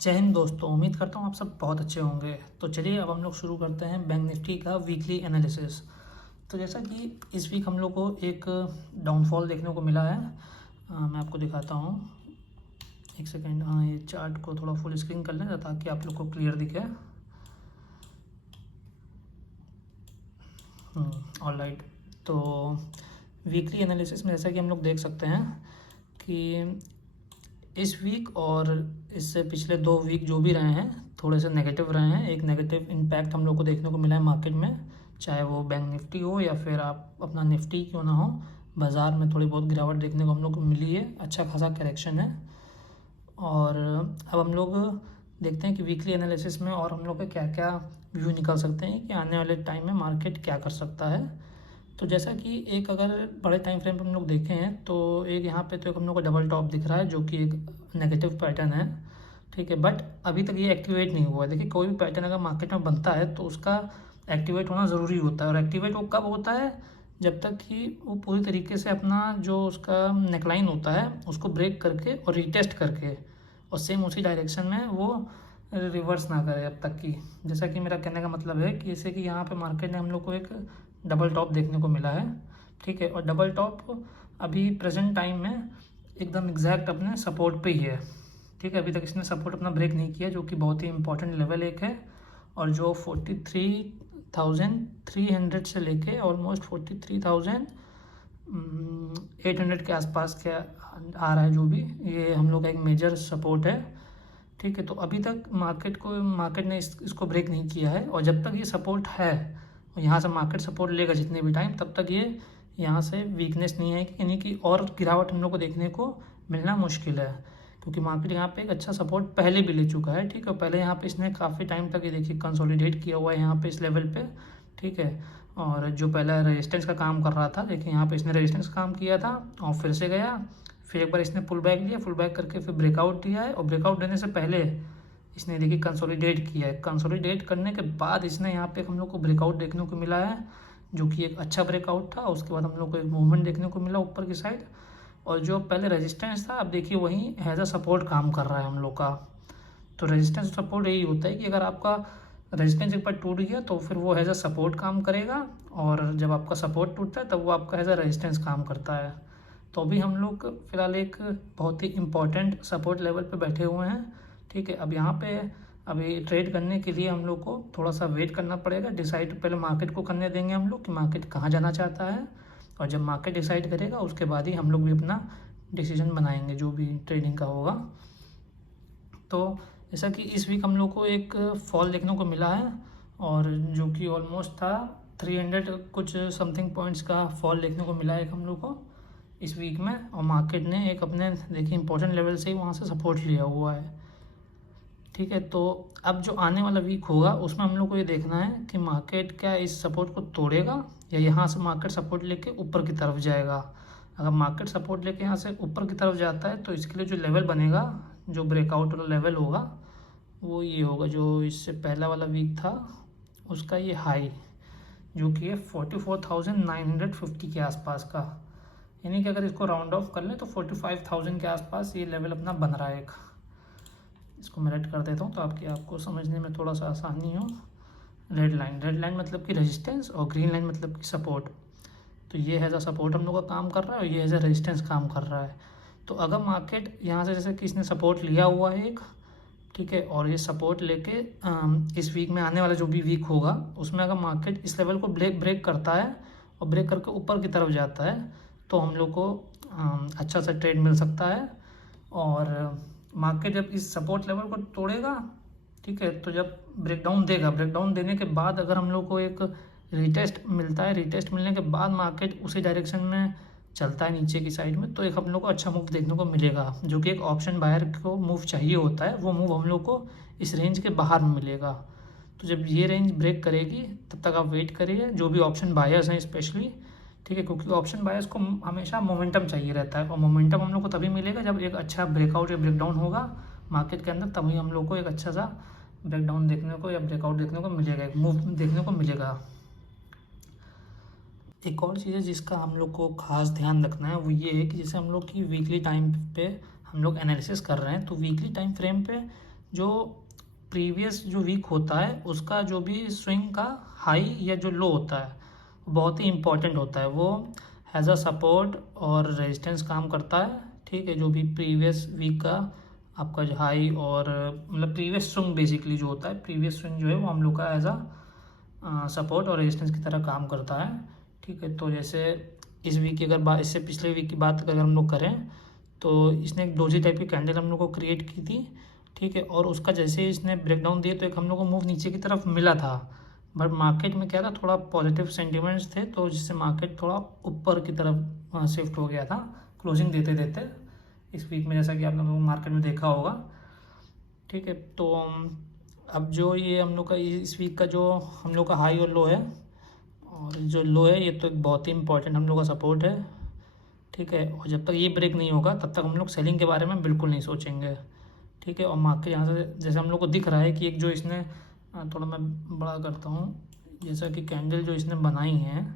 जय हिंद दोस्तों, उम्मीद करता हूँ आप सब बहुत अच्छे होंगे। तो चलिए अब हम लोग शुरू करते हैं बैंक निफ्टी का वीकली एनालिसिस। तो जैसा कि इस वीक हम लोग को एक डाउनफॉल देखने को मिला है। मैं आपको दिखाता हूँ, एक सेकेंड। ये चार्ट को थोड़ा फुल स्क्रीन कर लें ताकि आप लोग को क्लियर दिखे। ऑलराइट। तो वीकली एनालिसिस में जैसा कि हम लोग देख सकते हैं कि इस वीक और इससे पिछले 2 वीक जो भी रहे हैं थोड़े से नेगेटिव रहे हैं। एक नेगेटिव इम्पैक्ट हम लोग को देखने को मिला है मार्केट में, चाहे वो बैंक निफ्टी हो या फिर आप अपना निफ्टी क्यों ना हो। बाज़ार में थोड़ी बहुत गिरावट देखने को हम लोग को मिली है, अच्छा खासा करेक्शन है। और अब हम लोग देखते हैं कि वीकली एनालिसिस में और हम लोग का क्या क्या व्यू निकल सकते हैं कि आने वाले टाइम में मार्केट क्या कर सकता है। तो जैसा कि एक अगर बड़े टाइम फ्रेम पर हम लोग देखें हैं तो एक यहाँ पे तो एक हम लोग को डबल टॉप दिख रहा है जो कि एक नेगेटिव पैटर्न है, ठीक है। बट अभी तक ये एक्टिवेट नहीं हुआ है। देखिए, कोई भी पैटर्न अगर मार्केट में बनता है तो उसका एक्टिवेट होना ज़रूरी होता है। और एक्टिवेट वो कब होता है? जब तक कि वो पूरी तरीके से अपना जो उसका नेकलाइन होता है उसको ब्रेक करके और रीटेस्ट करके और सेम उसी डायरेक्शन में वो रिवर्स ना करे अब तक की। जैसा कि मेरा कहने का मतलब है कि जैसे कि यहाँ पे मार्केट ने हम लोग को एक डबल टॉप देखने को मिला है, ठीक है। और डबल टॉप अभी प्रेजेंट टाइम में एकदम एग्जैक्ट अपने सपोर्ट पे ही है, ठीक है। अभी तक इसने सपोर्ट अपना ब्रेक नहीं किया, जो कि बहुत ही इंपॉर्टेंट लेवल एक है। और जो 43,300 से लेके ऑलमोस्ट 43,800 के आसपास के आ रहा है, जो भी ये हम लोग का एक मेजर सपोर्ट है, ठीक है। तो अभी तक मार्केट ने इसको ब्रेक नहीं किया है। और जब तक ये सपोर्ट है और यहाँ से मार्केट सपोर्ट लेगा जितने भी टाइम, तब तक ये यहाँ से वीकनेस नहीं है, यानी कि और गिरावट हम लोग को देखने को मिलना मुश्किल है। क्योंकि मार्केट यहाँ पे एक अच्छा सपोर्ट पहले भी ले चुका है, ठीक है। पहले यहाँ पे इसने काफ़ी टाइम तक ये देखिए कंसोलिडेट किया हुआ है यहाँ पे इस लेवल पे, ठीक है। और जो पहला रेजिस्टेंस का काम कर रहा था, देखिए यहाँ पे इसने रेजिस्टेंस का काम किया था और फिर से गया, फिर एक बार इसने पुल बैक लिया, पुल बैक करके फिर ब्रेकआउट दिया है। और ब्रेकआउट देने से पहले इसने देखिए कंसोलिडेट किया है। कंसोलिडेट करने के बाद इसने यहाँ पे हम लोग को ब्रेकआउट देखने को मिला है, जो कि एक अच्छा ब्रेकआउट था। उसके बाद हम लोग को एक मूवमेंट देखने को मिला ऊपर की साइड, और जो पहले रेजिस्टेंस था अब देखिए वहीं एज अ सपोर्ट काम कर रहा है हम लोग का। तो रेजिस्टेंस सपोर्ट यही होता है कि अगर आपका रेजिस्टेंस एक बार टूट गया तो फिर वो एज अ सपोर्ट काम करेगा, और जब आपका सपोर्ट टूटता है तब वो आपका एज अ रेजिस्टेंस काम करता है। तो अभी हम लोग फिलहाल एक बहुत ही इम्पॉर्टेंट सपोर्ट लेवल पे बैठे हुए हैं, ठीक है। अब यहाँ पे अभी ट्रेड करने के लिए हम लोग को थोड़ा सा वेट करना पड़ेगा। डिसाइड पहले मार्केट को करने देंगे हम लोग कि मार्केट कहाँ जाना चाहता है, और जब मार्केट डिसाइड करेगा उसके बाद ही हम लोग भी अपना डिसीजन बनाएंगे जो भी ट्रेडिंग का होगा। तो जैसा कि इस वीक हम लोग को एक फॉल देखने को मिला है, और जो कि ऑलमोस्ट था 300 कुछ समथिंग पॉइंट्स का फॉल देखने को मिला है हम लोग को इस वीक में। और मार्केट ने एक अपने देखिए इंपॉर्टेंट लेवल से ही वहाँ से सपोर्ट लिया हुआ है, ठीक है। तो अब जो आने वाला वीक होगा उसमें हम लोग को ये देखना है कि मार्केट क्या इस सपोर्ट को तोड़ेगा या यहाँ से मार्केट सपोर्ट लेके ऊपर की तरफ जाएगा। अगर मार्केट सपोर्ट लेके यहाँ से ऊपर की तरफ जाता है तो इसके लिए जो लेवल बनेगा, जो ब्रेकआउट वाला लेवल होगा, वो ये होगा जो इससे पहला वाला वीक था उसका ये हाई, जो कि है 44,950 के आसपास का। यानी कि अगर इसको राउंड ऑफ कर लें तो 45,000 के आसपास ये लेवल अपना बन रहा है एक। इसको मैं रेड कर देता हूँ तो आपको समझने में थोड़ा सा आसानी हो। रेड लाइन मतलब कि रेजिस्टेंस, और ग्रीन लाइन मतलब कि सपोर्ट। तो ये एज अ सपोर्ट हम लोग का काम कर रहा है और ये एज अ रेजिस्टेंस काम कर रहा है। तो अगर मार्केट यहाँ से जैसे कि इसने सपोर्ट लिया हुआ है एक, ठीक है, और ये सपोर्ट लेके इस वीक में आने वाला जो भी वीक होगा उसमें अगर मार्केट इस लेवल को ब्रेक करता है और ब्रेक करके ऊपर की तरफ जाता है तो हम लोग को अच्छा सा ट्रेड मिल सकता है। और मार्केट जब इस सपोर्ट लेवल को तोड़ेगा, ठीक है, तो जब ब्रेकडाउन देगा, ब्रेकडाउन देने के बाद अगर हम लोग को एक रीटेस्ट मिलता है, रीटेस्ट मिलने के बाद मार्केट उसी डायरेक्शन में चलता है नीचे की साइड में, तो एक हम लोग को अच्छा मूव देखने को मिलेगा, जो कि एक ऑप्शन बायर को मूव चाहिए होता है। वो मूव हम लोग को इस रेंज के बाहर में मिलेगा। तो जब ये रेंज ब्रेक करेगी तब तक आप वेट करिए, जो भी ऑप्शन बायर्स हैं स्पेशली, ठीक है, क्योंकि ऑप्शन बायर्स को हमेशा मोमेंटम चाहिए रहता है, और मोमेंटम हम लोग को तभी मिलेगा जब एक अच्छा ब्रेकआउट या ब्रेकडाउन होगा मार्केट के अंदर, तभी हम लोग को एक अच्छा सा ब्रेकडाउन देखने को या ब्रेकआउट देखने को मिलेगा, एक मूव देखने को मिलेगा। एक और चीज़ है जिसका हम लोग को खास ध्यान रखना है, वो ये है कि जैसे हम लोग की वीकली टाइम पे हम लोग एनालिसिस कर रहे हैं, तो वीकली टाइम फ्रेम पे जो प्रीवियस जो वीक होता है उसका जो भी स्विंग का हाई या जो लो होता है वो बहुत ही इम्पोर्टेंट होता है। वो एज अ सपोर्ट और रेजिस्टेंस काम करता है, ठीक है। जो भी प्रीवियस वीक का आपका जो हाई और मतलब प्रीवियस स्विंग बेसिकली जो होता है, प्रीवियस स्विंग जो है वो हम लोग का एज अ सपोर्ट और रेजिस्टेंस की तरह काम करता है, ठीक है। तो जैसे इस वीक की अगर बात, इससे पिछले वीक की बात अगर हम लोग करें तो इसने एक डोजी टाइप की कैंडल हम लोग को क्रिएट की थी, ठीक है। और उसका जैसे ही इसने ब्रेकडाउन दिए तो एक हम लोग को मूव नीचे की तरफ मिला था, बट मार्केट में क्या था, थोड़ा पॉजिटिव सेंटिमेंट्स थे तो जिससे मार्केट थोड़ा ऊपर की तरफ शिफ्ट हो गया था क्लोजिंग देते देते इस वीक में, जैसा कि आप लोगों को मार्केट में देखा होगा, ठीक है। तो अब जो ये हम लोग का इस वीक का जो हम लोग का हाई और लो है, और जो लो है ये तो एक बहुत ही इंपॉर्टेंट हम लोग का सपोर्ट है, ठीक है। और जब तक ये ब्रेक नहीं होगा तब तक हम लोग सेलिंग के बारे में बिल्कुल नहीं सोचेंगे, ठीक है। और मार्केट यहाँ से जैसे हम लोग को दिख रहा है कि एक जो इसने थोड़ा मैं बड़ा करता हूँ, जैसा कि कैंडल जो इसने बनाई है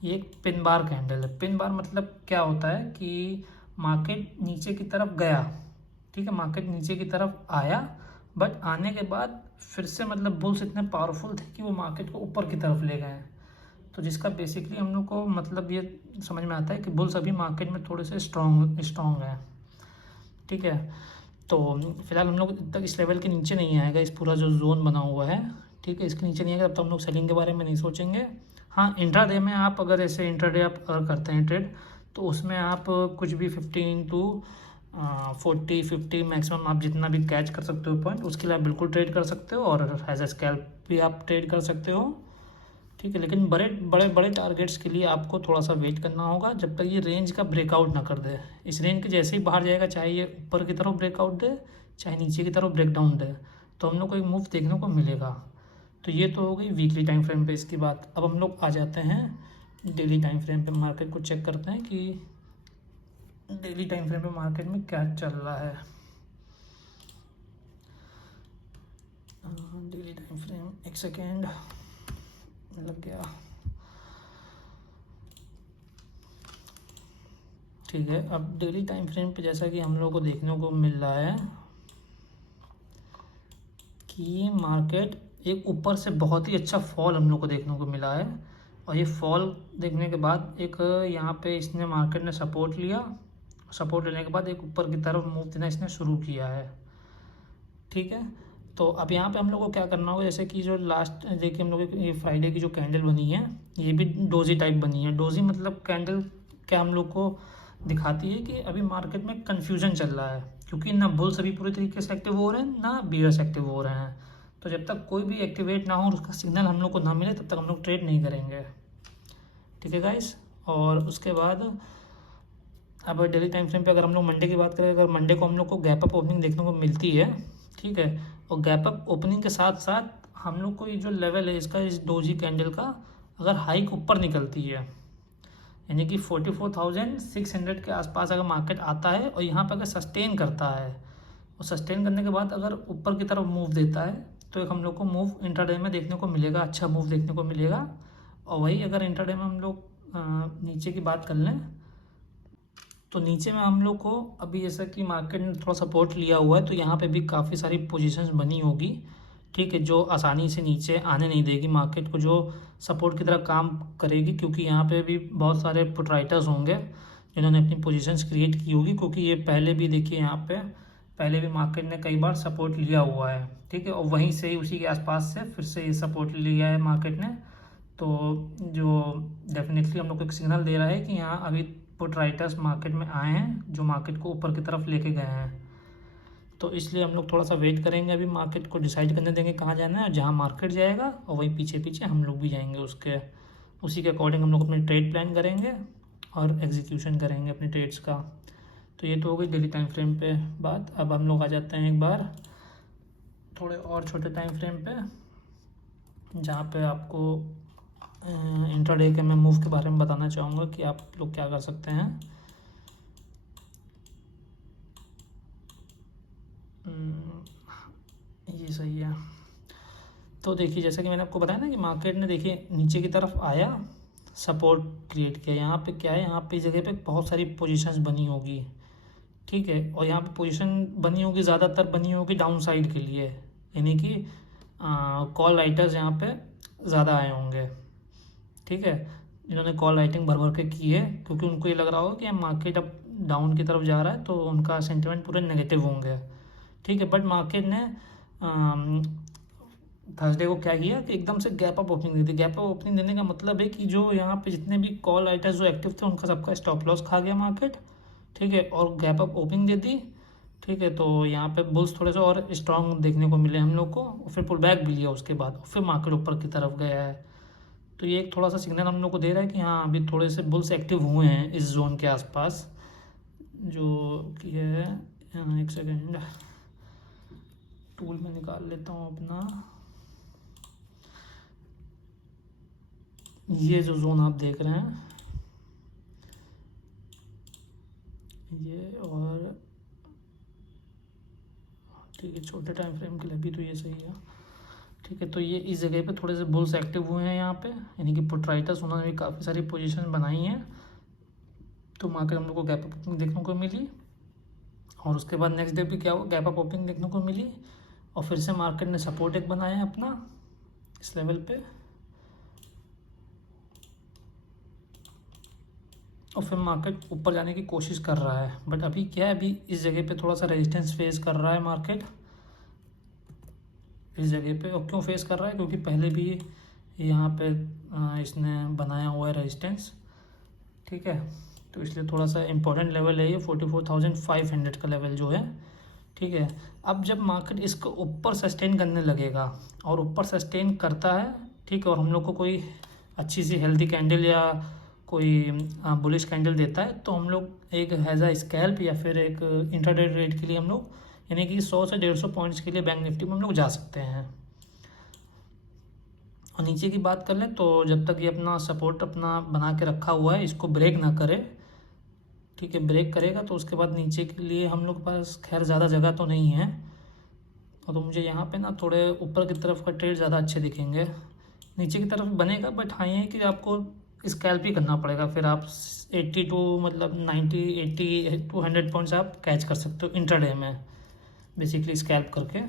ये एक पिन बार कैंडल है। पिन बार मतलब क्या होता है कि मार्केट नीचे की तरफ गया, ठीक है, मार्केट नीचे की तरफ आया, बट आने के बाद फिर से मतलब बुल्स इतने पावरफुल थे कि वो मार्केट को ऊपर की तरफ ले गए। तो जिसका बेसिकली हम लोग को मतलब ये समझ में आता है कि बुल्स अभी मार्केट में थोड़े से स्ट्रॉन्ग है, ठीक है। तो फिलहाल हम लोग तक इस लेवल के नीचे नहीं आएगा, इस पूरा जो जोन बना हुआ है, ठीक है, इसके नीचे नहीं आएगा तब तो हम लोग सेलिंग के बारे में नहीं सोचेंगे। हाँ, इंट्राडे में आप अगर ऐसे इंट्राडे आप अगर करते हैं ट्रेड तो उसमें आप कुछ भी 15 to 40 50 मैक्सिमम आप जितना भी कैच कर सकते हो पॉइंट, उसके लिए आप बिल्कुल ट्रेड कर सकते हो और एज ए स्कैल्प भी आप ट्रेड कर सकते हो, ठीक है। लेकिन बड़े बड़े बड़े टारगेट्स के लिए आपको थोड़ा सा वेट करना होगा जब तक ये रेंज का ब्रेकआउट ना कर दे। इस रेंज के जैसे ही बाहर जाएगा, चाहे ये ऊपर की तरफ ब्रेकआउट दे चाहे नीचे की तरफ ब्रेकडाउन दे, तो हम लोग को एक मूव देखने को मिलेगा। तो ये तो हो गई वीकली टाइम फ्रेम पे इसकी बात। अब हम लोग आ जाते हैं डेली टाइम फ्रेम पे, मार्केट को चेक करते हैं कि डेली टाइम फ्रेम पे मार्केट में क्या चल रहा है। डेली टाइम फ्रेम, एक सेकेंड लग गया, ठीक है। अब डेली टाइम फ्रेम पे जैसा कि हम लोग को देखने को मिल रहा है कि मार्केट एक ऊपर से बहुत ही अच्छा फॉल हम लोग को देखने को मिला है, और ये फॉल देखने के बाद एक यहाँ पे इसने मार्केट ने सपोर्ट लिया, सपोर्ट लेने के बाद एक ऊपर की तरफ मूव देना इसने शुरू किया है, ठीक है। तो अब यहाँ पे हम लोग को क्या करना होगा, जैसे कि जो लास्ट देखिए हम लोग ये फ्राइडे की जो कैंडल बनी है ये भी डोजी टाइप बनी है। डोजी मतलब कैंडल क्या हम लोग को दिखाती है कि अभी मार्केट में कन्फ्यूजन चल रहा है, क्योंकि ना बुल्स अभी पूरी तरीके से एक्टिव हो रहे हैं ना बियर्स एक्टिव हो रहे हैं। तो जब तक कोई भी एक्टिवेट ना हो और उसका सिग्नल हम लोग को ना मिले तब तक हम लोग ट्रेड नहीं करेंगे, ठीक है गाइस। और उसके बाद अब डेली टाइम फ्रेम पे अगर हम लोग मंडे की बात करें, अगर मंडे को हम लोग को गैप अप ओपनिंग देखने को मिलती है, ठीक है, और गैप अप ओपनिंग के साथ साथ हम लोग को ये जो लेवल है इसका, इस डोजी कैंडल का अगर हाइक ऊपर निकलती है, यानी कि 44,600 के आसपास अगर मार्केट आता है और यहाँ पर अगर सस्टेन करता है और सस्टेन करने के बाद अगर ऊपर की तरफ मूव देता है तो एक हम लोग को मूव इंट्राडे में देखने को मिलेगा, अच्छा मूव देखने को मिलेगा। और वही अगर इंट्राडे में हम लोग नीचे की बात कर लें तो नीचे में हम लोग को अभी जैसा कि मार्केट ने थोड़ा सपोर्ट लिया हुआ है तो यहाँ पे भी काफ़ी सारी पोजीशंस बनी होगी, ठीक है, जो आसानी से नीचे आने नहीं देगी मार्केट को, जो सपोर्ट की तरह काम करेगी, क्योंकि यहाँ पे भी बहुत सारे पुट राइटर्स होंगे जिन्होंने अपनी पोजीशंस क्रिएट की होगी, क्योंकि ये पहले भी देखिए यहाँ पे पहले भी मार्केट ने कई बार सपोर्ट लिया हुआ है, ठीक है, और वहीं से ही उसी के आसपास से फिर से ये सपोर्ट लिया है मार्केट ने। तो जो डेफिनेटली हम लोग को एक सिग्नल दे रहा है कि यहाँ अभी पुट राइटर्स मार्केट में आए हैं जो मार्केट को ऊपर की तरफ लेके गए हैं। तो इसलिए हम लोग थोड़ा सा वेट करेंगे, अभी मार्केट को डिसाइड करने देंगे कहाँ जाना है, और जहाँ मार्केट जाएगा और वहीं पीछे पीछे हम लोग भी जाएंगे, उसके उसी के अकॉर्डिंग हम लोग अपनी ट्रेड प्लान करेंगे और एग्जीक्यूशन करेंगे अपने ट्रेड्स का। तो ये तो हो गई डेली टाइम फ्रेम पे बात। अब हम लोग आ जाते हैं एक बार थोड़े और छोटे टाइम फ्रेम पे, जहाँ पे आपको इंट्राडे के मैं मूव के बारे में बताना चाहूँगा कि आप लोग क्या कर सकते हैं। ये सही है। तो देखिए जैसा कि मैंने आपको बताया ना कि मार्केट ने देखिए नीचे की तरफ आया, सपोर्ट क्रिएट किया, यहाँ पे क्या है, यहाँ पे इस जगह पे बहुत सारी पोजीशंस बनी होगी, ठीक है। और यहाँ पे पोजीशन बनी होगी, ज़्यादातर बनी होगी डाउन साइड के लिए, यानी कि कॉल राइटर्स यहाँ पे ज़्यादा आए होंगे। ठीक है, इन्होंने कॉल राइटिंग भर भर के की है, क्योंकि उनको ये लग रहा होगा कि मार्केट अब डाउन की तरफ जा रहा है, तो उनका सेंटिमेंट पूरे नेगेटिव होंगे। ठीक है, बट मार्केट ने थर्सडे को क्या किया कि एकदम से गैप अप ओपनिंग दी थी। गैप अप ओपनिंग देने का मतलब है कि जो यहाँ पे जितने भी कॉल राइटर्स जो एक्टिव थे उनका सबका स्टॉप लॉस खा गया मार्केट। ठीक है, और गैप अप ओपनिंग दे दी। ठीक है, तो यहाँ पे बुल्स थोड़े से और स्ट्रांग देखने को मिले हम लोग को, और फिर पुल बैक भी लिया उसके बाद, और फिर मार्केट ऊपर की तरफ गया है। तो ये एक थोड़ा सा सिग्नल हम लोग को दे रहा है कि हाँ अभी थोड़े से बुल्स एक्टिव हुए हैं इस जोन के आसपास, जो कि है एक सेकेंड टूल में निकाल लेता हूँ अपना। ये जो जोन आप देख रहे हैं ये, और ठीक है छोटे टाइम फ्रेम के लिए भी तो ये सही है। ठीक है, तो ये इस जगह पे थोड़े से बुल्स एक्टिव हुए हैं यहाँ पे, यानी कि पुट राइटर्स उन्होंने भी काफ़ी सारी पोजीशन बनाई हैं। तो मार्केट हम लोग को गैप अप ओपनिंग देखने को मिली, और उसके बाद नेक्स्ट डे भी क्या हुआ, गैप अप ओपनिंग देखने को मिली, और फिर से मार्केट ने सपोर्ट एक बनाया है अपना इस लेवल पे, और फिर मार्केट ऊपर जाने की कोशिश कर रहा है। बट अभी क्या है, अभी इस जगह पे थोड़ा सा रेजिस्टेंस फेस कर रहा है मार्केट इस जगह पे। और क्यों फेस कर रहा है, क्योंकि पहले भी यहाँ पे इसने बनाया हुआ है रेजिस्टेंस। ठीक है, तो इसलिए थोड़ा सा इम्पोर्टेंट लेवल है ये 44,500 का लेवल जो है। ठीक है, अब जब मार्केट इसको ऊपर सस्टेन करने लगेगा, और ऊपर सस्टेन करता है, ठीक है, और हम लोग को कोई अच्छी सी हेल्दी कैंडल या कोई बुलिश कैंडल देता है, तो हम लोग एक हैज़ अ स्कैल्प या फिर एक इंट्राडे ट्रेड के लिए हम लोग, यानी कि 100 से 150 पॉइंट्स के लिए बैंक निफ्टी में हम लोग जा सकते हैं। और नीचे की बात कर लें तो जब तक ये अपना सपोर्ट अपना बना के रखा हुआ है, इसको ब्रेक ना करे। ठीक है, ब्रेक करेगा तो उसके बाद नीचे के लिए हम लोग के पास खैर ज़्यादा जगह तो नहीं है, और तो मुझे यहाँ पे ना थोड़े ऊपर की तरफ का ट्रेड ज़्यादा अच्छे दिखेंगे। नीचे की तरफ बनेगा, बट हाँ ये है कि आपको स्कैल्प ही करना पड़ेगा, फिर आप 80 टू मतलब 90 80 टू 100 पॉइंट्स आप कैच कर सकते हो इंट्राडे में, बेसिकली स्कैल्प करके।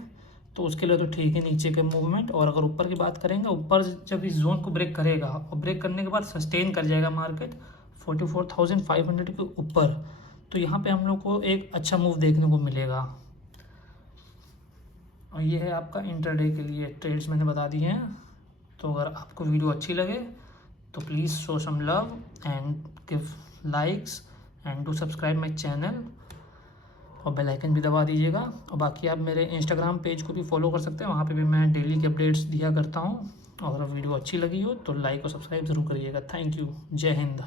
तो उसके लिए तो ठीक है नीचे के मूवमेंट। और अगर ऊपर की बात करेंगे, ऊपर जब इस जोन को ब्रेक करेगा और ब्रेक करने के बाद सस्टेन कर जाएगा मार्केट 44,500 के ऊपर, तो यहाँ पे हम लोग को एक अच्छा मूव देखने को मिलेगा। और ये है आपका इंट्राडे के लिए ट्रेड्स मैंने बता दिए हैं। तो अगर आपको वीडियो अच्छी लगे तो please show some love and give likes and do subscribe my channel, और बेल आइकन भी दबा दीजिएगा। और बाकी आप मेरे इंस्टाग्राम पेज को भी फॉलो कर सकते हैं, वहाँ पे भी मैं डेली के अपडेट्स दिया करता हूँ। और अगर वीडियो अच्छी लगी हो तो लाइक और सब्सक्राइब ज़रूर करिएगा। थैंक यू, जय हिंद।